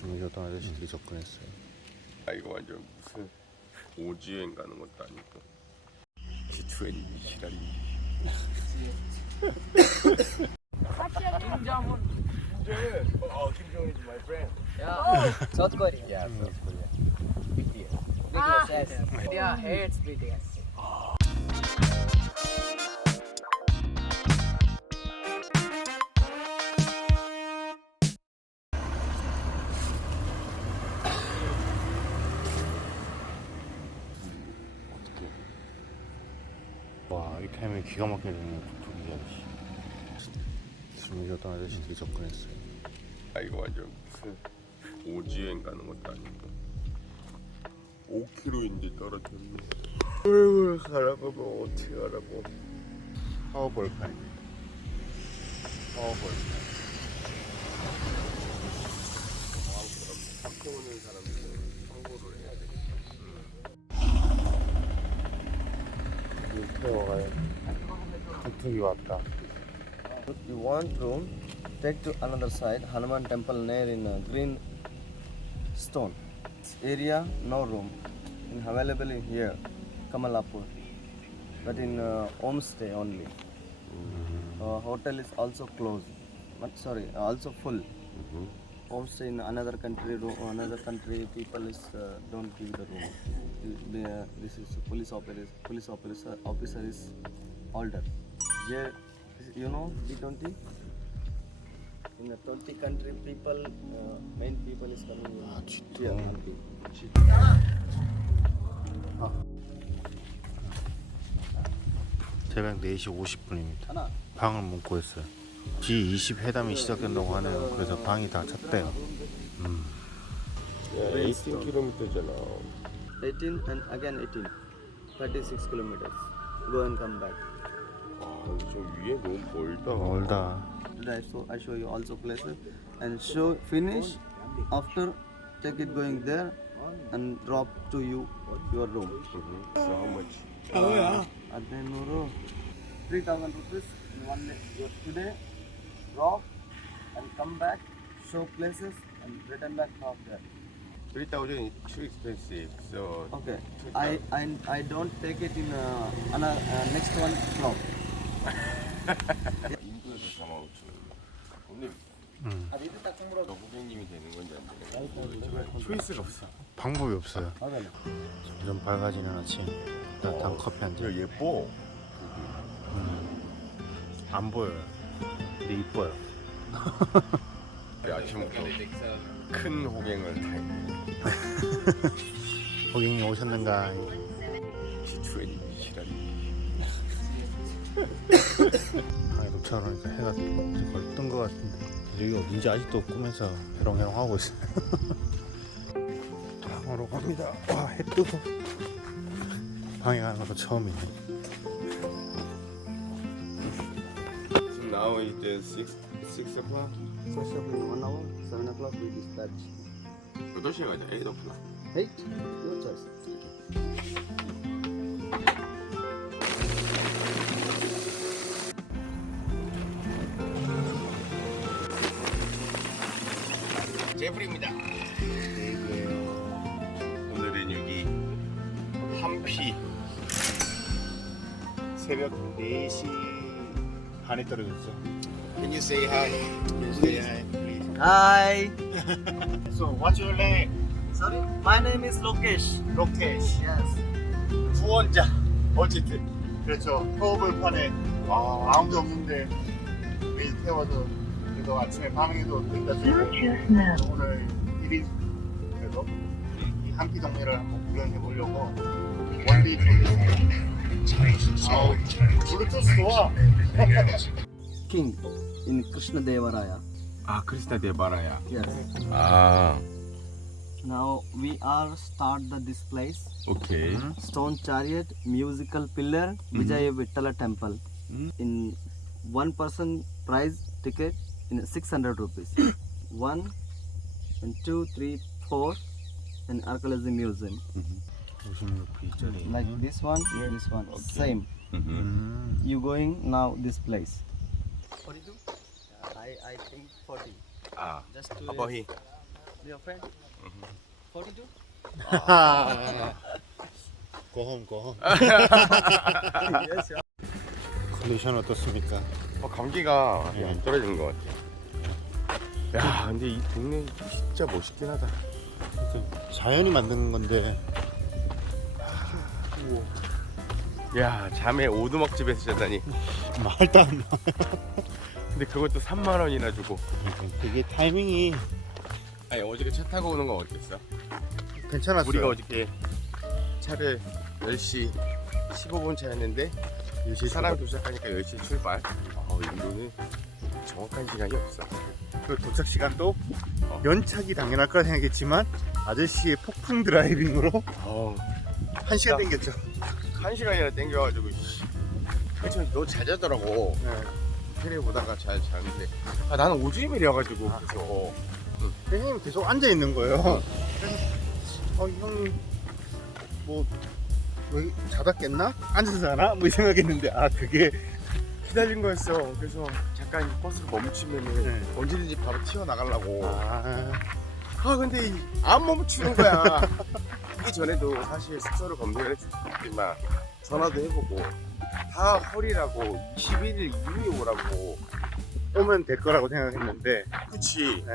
지금 어떤 아저씨들이 접근했어요. 아 이거 완전 무슨 오지여행 가는 것도 아니고 G20 지랄이. Kim Jong Un. Oh, Kim Jong is my friend. Yeah. South Korea. Yeah, South Korea. BTS. BTS. Yes. India hates BTS. 와 이렇게 하면 기가 막히게 되네. 고토기 아저씨. 지금 어떤 아저씨들이 접근했어요. 아 이거 완전 무슨 오지여행 가는 것도 아니고 5km인데 떨어졌네. 왜 가라고 뭐 어떻게 가라고. 파워볼판입니다. 파워볼판. 학교 오는 사람들은 청구를 해야 돼. 태워가요. 한쪽이 왔다. You want room, take to another side, Hanuman temple near in green stone. Area, no room. In available in here, Kamalapur. But in homestay only. Hotel is also closed. But sorry, also full. Homestay in another country, people is don't give the room. This is police officer is older. Yeah, you know G20. In a 20 country, people main people is coming here. 새벽 4시 50분입니다. 방을 못 구했어요. G20 회담이 시작된다고 하네요. 그래서 방이 다 찼대요. 야, 18km잖아. 18 and again 18. 36 kilometers. Go and come back. 아, 저 위에 너무 멀다. 멀다. I show you also places and show finish after take it going there and drop to you your room. So how much? 3,000 rupees in one day. Today drop and come back, show places and return back half there. 3,000 is too expensive. So Okay. I don't take it in next one drop. 인도에서 45,000원. 형님, 저 고객님이 되는 건지 안 되는 건지 초이스가 없어. 방법이 없어요. 점점 밝아지는 아침. 따뜻한 커피 한 잔. 예뻐. 안 보여요. 근데 이뻐요. 아침부터 큰 호갱을 타입니다. 고객님 오셨는가? G20 지랄이. 방에 녹차오르니까 해가 거의 뜬 것 같은데 여기가 어딘지 아직도 꿈에서 해롱해롱 하고 있어요. 방으로 갑니다. 와, 해 뜨거. 방에 가는 것도 처음이네. So now it's 6 o'clock. First of in 1 hour, 7 o'clock we dispatch. 8시에 가자. 8 o'clock. 8? Your choice. 제프리입니다. 오늘은 여기 한피 새벽 4시 반에 떨어졌어. Can you say hi? Say hi, please. Hi. So, what's your name? Sorry, my name is Lokesh. 로케시. Yes. 후원자. 어쨌든 그렇죠. 파워볼판에 아무도 없는데 우리 태워서 그래도 아침에 반응해도 여기다 주고 오늘 1인 그래도 이 한피 동네를 한번 구경해 보려고 원리 블루투스 좋아. King in Krishna Devaraya. 아, 크리스타 데바라야. Yes. 아, Now we are start this place. 오케이. Stone chariot, musical pillar, Vijaya Vittala temple. In one person price ticket in 600 rupees. 1 and 2, 3, 4 in Archaeology Museum. 56피짜리. Like this one, this one, same. You going now this place. 42? I think 40. 아, Just to 아버히. Your friend? 42? 고홈 고홈. Yes. 컨디션 어떻습니까? 감기가 많이 안 떨어지는 것 같아. 야, 근데 이 동네 진짜 멋있긴 하다. 자연이 만드는 건데 야, 잠에 오두막집에서 자다니. 말도 안 나와요. 근데 그것도 3만 원이나 주고. 되게 타이밍이 아니, 어저께 차 타고 오는 건 어땠어? 괜찮았어요. 우리가 어저께 차를 10시 15분 차였는데 사람 도착하니까 10시 출발. 인도는 정확한 시간이 없어. 그 도착 시간도 연착이 당연할 거라 생각했지만 아저씨의 폭풍 드라이빙으로 1시간 땡겼죠. 1시간이나 땡겨가지고. 그쵸, 너 잘 자더라고. 네. 테레 보다가 잘 자는데 나는 오줌이래가지고 그래서 선생님 계속 앉아 있는 거예요. 그래서 형이 뭐 왜 자다 깼나? 앉아서 자나? 뭐 이 생각했는데 그게 기다린 거였어. 그래서 잠깐 버스를 멈추면은 네. 언제든지 바로 튀어나가려고. 아 근데 안 멈추는 거야. 이기 전에도 사실 숙소를 검색을 했지만 전화도 해보고 다 허리라고 21일 이후에 오라고. 오면 될 거라고 생각했는데 그치. 네.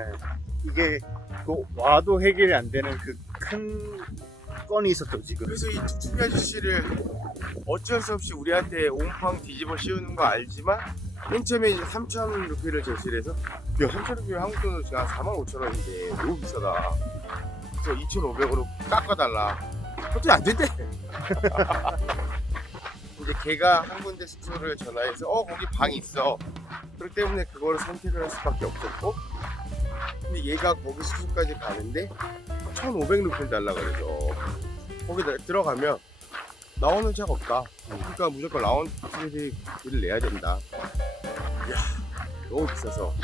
이게 또 와도 해결이 안 되는 그 큰 건이 있었죠 지금. 그래서 이 툭툭이 아저씨를 어쩔 수 없이 우리한테 옹팡 뒤집어 씌우는 거 알지만 맨 처음에 이제 3,000 루피를 제시를 해서 야 3,000 루피 한국 돈으로 지금 한 45,000원인데 너무 비싸다. 그래서 2,500으로 깎아달라. 그것도 안 된대. 이제 걔가 한 군데 숙소를 전화해서 거기 방이 있어. 그렇기 때문에 그거를 선택을 할 수밖에 없었고, 근데 얘가 거기 숙소까지 가는데 1,500 루피를 달라 그래서 거기 들어가면 라운드 차가 없다. 그러니까 무조건 라운드 티켓을 내야 된다. 이야, 너무 비싸서.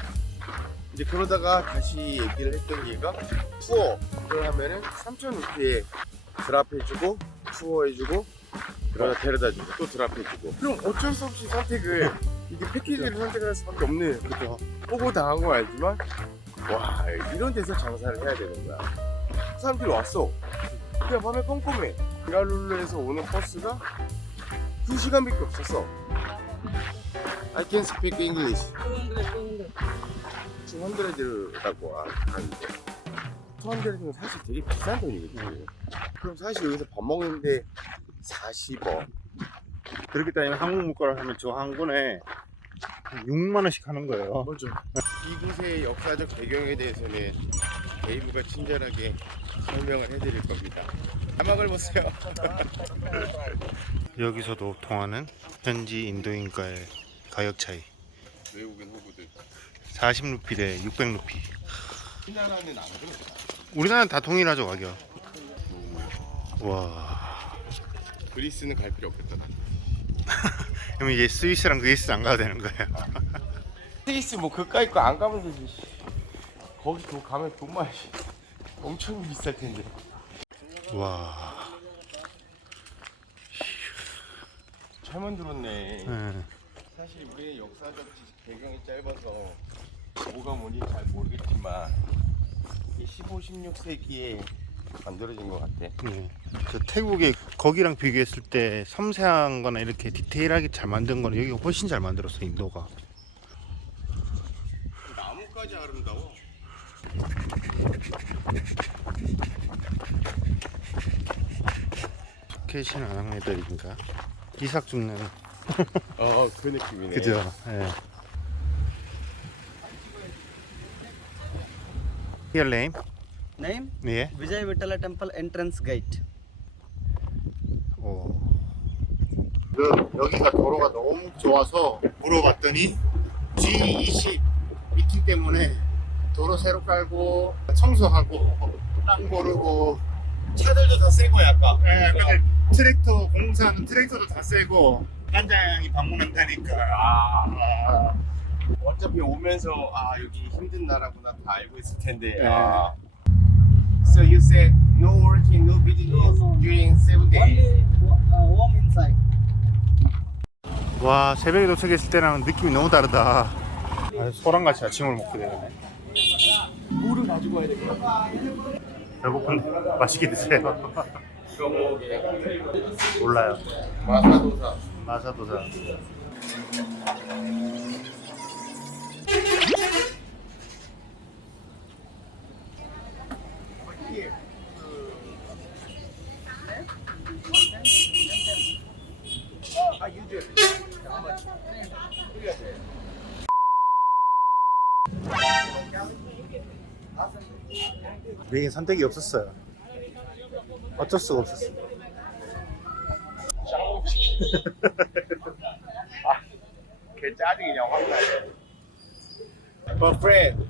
이제 그러다가 다시 얘기를 했던 얘가 투어를 하면은 3,000 루피에 드랍해주고 투어해주고 그러다 데려다주고 또 드랍해주고. 그럼 어쩔 수 없이 선택을 이게 패키지를 선택할 수밖에 없는. 그죠. 보고 당한 건 알지만 와, 이런 데서 장사를 해야 되는 거야. 사람들이 왔어. 그냥 밤에 꼼꼼해. 그랄룰루에서 오는 버스가 2시간밖에 없었어. I can speak English. 200라고 하는데 200은 사실 되게 비싼 돈이거든. 그럼 사실 여기서 밥 먹는데 40원. 그렇기 때문에 한국 물가로 하면 저 한 권에 6만 원씩 하는 거예요. 먼저 이곳의 역사적 배경에 대해서는 데이브가 친절하게 설명을 해드릴 겁니다. 자막을 보세요. 여기서도 통하는 현지 인도인과의 가격 차이. 외국인 호구들. 40루피 대 600루피. 우리나라는 안 그렇다. 우리나라는 다 동일하죠 가격. 와. 그리스는 갈 필요 없겠다. 그럼 이제 스위스랑 그리스 안 가도 되는 거예요. 스위스 뭐 그까이 거 안 가면 되지. 거기 가면 돈만 엄청 비쌀 텐데. 와. 잘만 들었네. 네. 사실 우리의 역사적 배경이 짧아서 뭐가 뭔지 잘 모르겠지만 이게 15, 16세기에 만들어진 것 같아. 네. 저 태국에 거기랑 비교했을 때 섬세한 거나 이렇게 디테일하게 잘 만든 거는 여기가 훨씬 잘 만들었어 인도가. 나무까지 아름다워. 캐신 안 하는 애들인가? 이삭 죽는. 그 느낌이네. 그죠? 예. Your name? Name? 예. Vijay Vitala Temple Entrance Gate. 오. 여기가 도로가 너무 좋아서 물어봤더니 G20 미팅 때문에 도로 새로 깔고 청소하고 땅 고르고 차들도 다 새고 아까. 예, 근데 트랙터 공사하는 트랙터도 다 새고 단장이 방문한다니까. 어차피 오면서 여기 힘든 나라구나 다 알고 있을 텐데. 네. So you said no working, no business during 7 days. Home inside. 와, 새벽에 도착했을 때랑 느낌이 너무 다르다. 소랑같이 아침을 먹게 되네. 물을 가지고 와야 될 것 같아. 배고픈데 맛있게 드세요. 이거 뭐게? 몰라요. 마사도사. 마사도사. 아 유주. 우리에게 선택이 없었어요. 어쩔 수가 없었어. 개 짜증이냐 확 나네. But friend,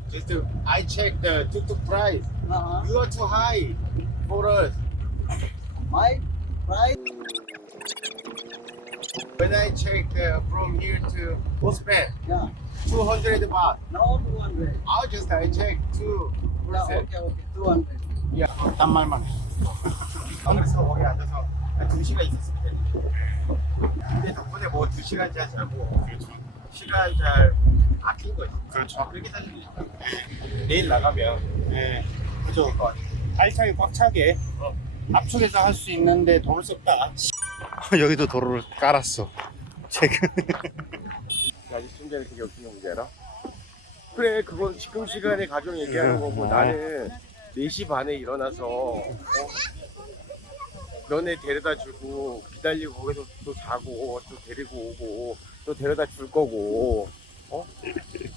I checked the tuk-tuk price. You are too high for us. My price? When I checked from here to Uzbek, Yeah. 200 baht. No 200. I checked 2%. Yeah, okay. 200. 딴 말만 해. 그래서 거기 앉아서 한 2시간 있었을 때. 근데 덕분에 뭐 2시간 잘 자고 시간 잘 아낀 거지. 그렇죠. 그렇게 따지면 내일 나가면 네. 그죠. 될것 같아. 알차게 꽉 차게 압축해서 할 수 있는데 도를 썼다. 여기도 도로를 깔았어. 최근. 아직 좀 전에 되게 웃긴 거 뭔지 알아? 그래 그건 지금 시간에 가정 얘기하는 거고 나는 4시 반에 일어나서 너네 데려다 주고 기다리고 거기서 또 자고 또 데리고 오고 또 데려다 줄 거고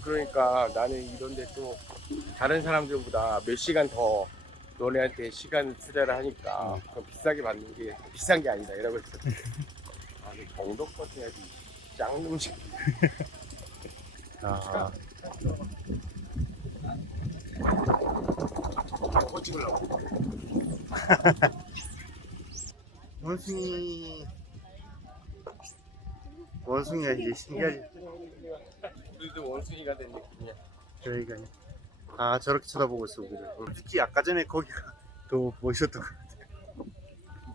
그러니까 나는 이런데 또 다른 사람들보다 몇 시간 더 너네한테 시간 투자를 하니까 그럼 비싸게 받는 게 비싼 게 아니다 이러고 있어. 아니 정도껏 해야지 짱놈식. 아, 찍으려고. 원숭이가 이제 신기하지. 우리도 원숭이가 된 느낌이야. 저희가 아 저렇게 쳐다보고 있어 우리를. 특히 아까 전에 거기가 더 멋있었던 것 같아.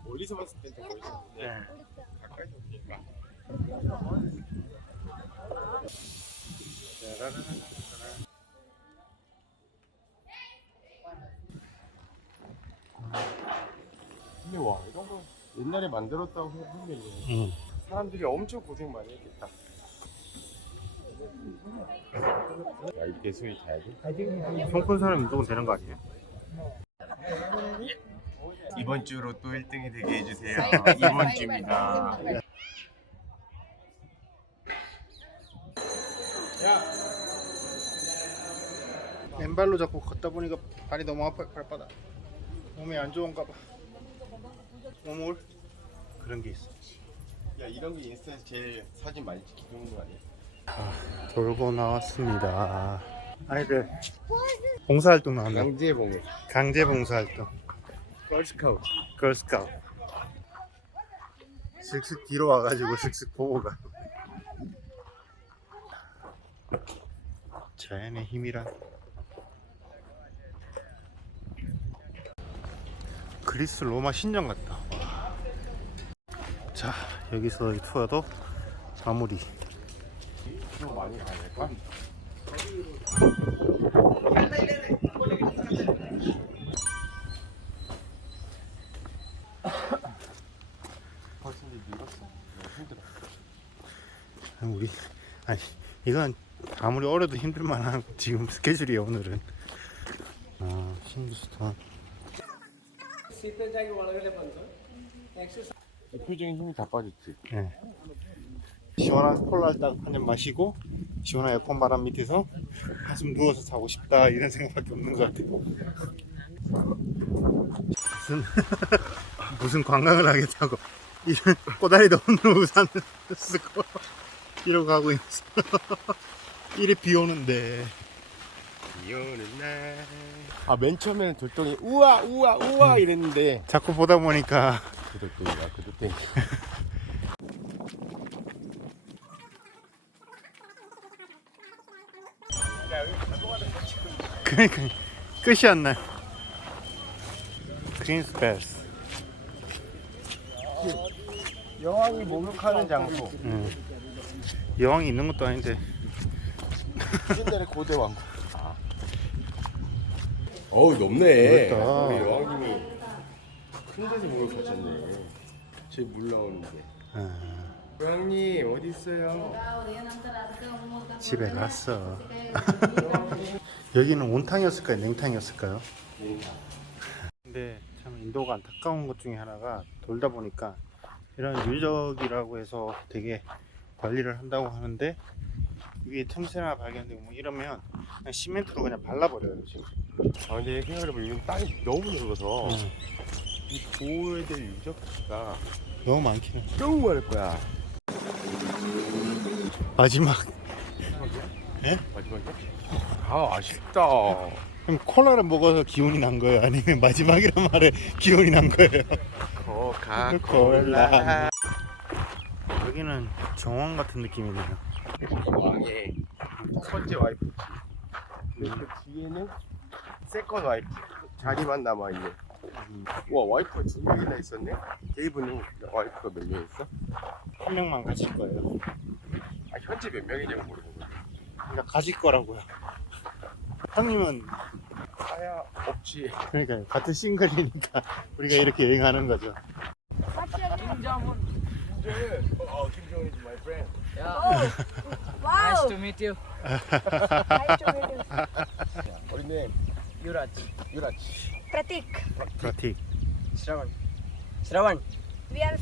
멀리서 봤을 때도 멋있었는데 네. 가까이서 보니까 근데 와 이런 거 옛날에 만들었다고 생각하면 사람들이 엄청 고생 많이 했겠다. 야 이렇게 수위 타야지. 손큰 사람이 무조건 되는 거 아니에요? 이번 주로 또 1등이 되게 해주세요. 이번 주입니다. 맨발로 자꾸 걷다 보니까 발이 너무 아파요. 발바닥. 몸이 안 좋은가 봐. 몸을 그런 게 있어. 야 이런 게 인스타에서 제일 사진 많이 찍히는 거 아니야? 돌고 나왔습니다. 아이들 봉사활동 나왔나? 강제봉해. 강제 봉사활동. 걸스카우트. 걸스카우트. 슥슥 뒤로 와가지고 슥슥 보고 가. 자연의 힘이란. 그리스 로마 신전 같다. 와. 자 여기서 이 투어도 마무리. 좀 많이 가야 벌써 이제 늙었어. 힘들어. 우리 아니 이건 아무리 어려도 힘들만한 지금 스케줄이에요 오늘은. 아 싱글스톤. 대표적인 힘이 다 빠졌지. 네. 시원한 콜라를 딱 한 잔 마시고 시원한 에어컨 바람 밑에서 한숨 누워서 자고 싶다 이런 생각밖에 없는 것 같아요. 무슨 관광을 하겠다고 이런 꼬다리도 없는 우산을 쓰고 이러고 가고 있어. 이래 비 오는데. 비 오는 날. 아 맨 처음에는 돌덩이 우와 우와 우와 이랬는데 자꾸 보다 보니까 그 돌덩이가 그 돌덩이. 그러니까 끝이 안 나요. 크린스베스. 여왕이 목욕하는 장소. 여왕이 있는 것도 아닌데. 옛날에 고대 왕국. 어우 높네. 넓다. 우리 여왕님이 큰 데서 목욕하셨네. 제 물 나오는데. 여왕님 어디 있어요? 집에 갔어. 여기는 온탕이었을까요? 냉탕이었을까요? 근데 참 인도가 안타까운 것 중에 하나가 돌다 보니까 이런 유적이라고 해서 되게 관리를 한다고 하는데 위에 틈새나 발견되고 뭐 이러면 그냥 시멘트로 그냥 발라버려요 지금. 아 근데 생각해보면 이건 땅이 너무 넓어서 이 보호해야 될 유적지가 너무 많기는. 너무 많을 거야. 마지막. 마지막이야? 아 아쉽다. 그럼 콜라를 먹어서 기운이 난 거예요? 아니면 마지막이란 말에 기운이 난 거예요? 코카콜라. 여기는 정원 같은 느낌이네요. 왕의 첫 번째 와이프지. 근데 그 뒤에는 세컨 와이프. 자리만 남아있네. 와 와이프가 2명이나 있었네? 데이브는 와이프가 몇 명 있어? 한 명만 가질 거예요. 아 현재 몇 명이냐고 물어보거든. 그러니까 가질 거라고요. 형님은 아야 없지. 그러니까 같은 싱글이니까 우리가 이렇게 여행하는 거죠. 김정은's my friend. Nice to meet you. What is name? Yuraj. Yuraj. Pratik, 프라틱. Shravan. we are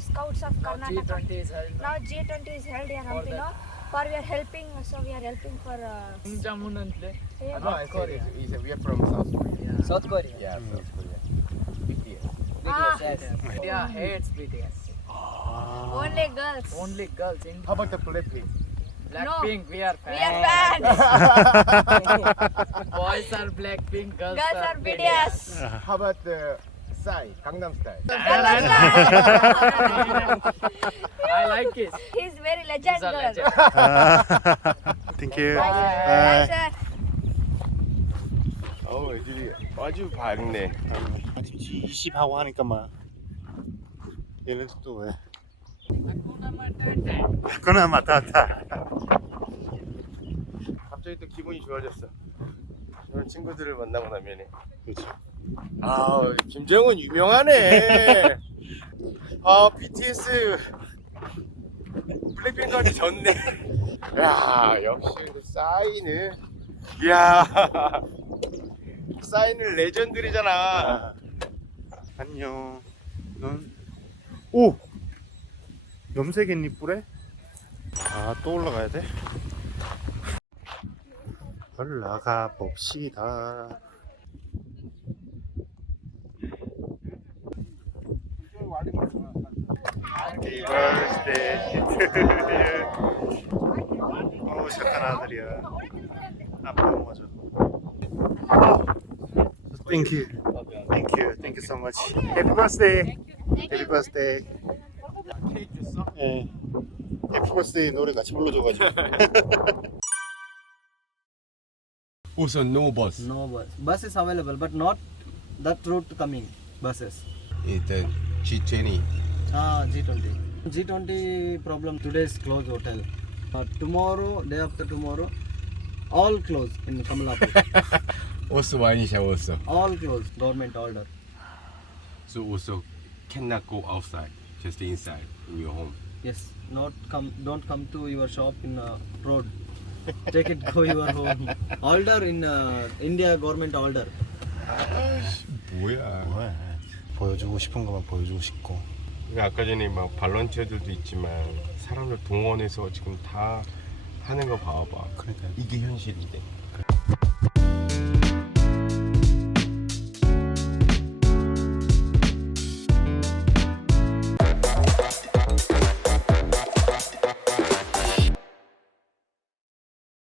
scouts of Karnataka. G20 is held. Now G20 is held here, Hampino. For we are helping, so we are helping for. Jamun and Yeah. No, I said we are from South Korea. South Korea. Yeah, South Korea. BTS. Ah. BTS. India hates BTS. Only girls. Only girls in How about the Blackpink? Blackpink. We are We fans. are fans. Boys are Blackpink. Girls Girls are BTS. How about the Psy, Gangnam Style? I like it. He's very legend He's a girl. legend. 땡큐. Bye, sir. 애들이 아주 밝네. 지금 20 하고 하니까 막 얘는 또 왜? 그나 마타타. 갑자기 또 기분이 좋아졌어. 이런 친구들을 만나고 나면은. 그렇죠. 아, 김정은 유명하네. 아, BTS 블랙핑크한테 졌네. 야, 역시 그 싸이는. 이야, 싸이는 레전드리잖아. 안녕. 넌 오! 염색했니 뿔에? 아, 또 올라가야 돼? 올라가 봅시다. Happy birthday to you. 어우, 착한 아들이야. 아빠 맞아. Thank you. Thank you. Thank you so much. Happy birthday. Happy birthday. 케이크 줬어? 예. 해피 버스데이 노래 같이 불러줘가지고. Also no bus. No bus. Bus is available, but not that route coming buses. It's the G20. G20. G20 problem. Today's closed hotel. Tomorrow, day after tomorrow, all closed in Kamalapur. Also 많이 샤웠어. All closed. Government order. So also cannot go outside, just inside in your home. Yes. Don't come to your shop in road. Take it, go your home. Order in India government order. 뭐야? 뭐야? 보여주고 싶은 것만 보여주고 싶고. 아까 전에 막 발런티어들도 있지만 사람들 동원해서 지금 다 하는 거 봐봐. 그러니까 이게 현실인데.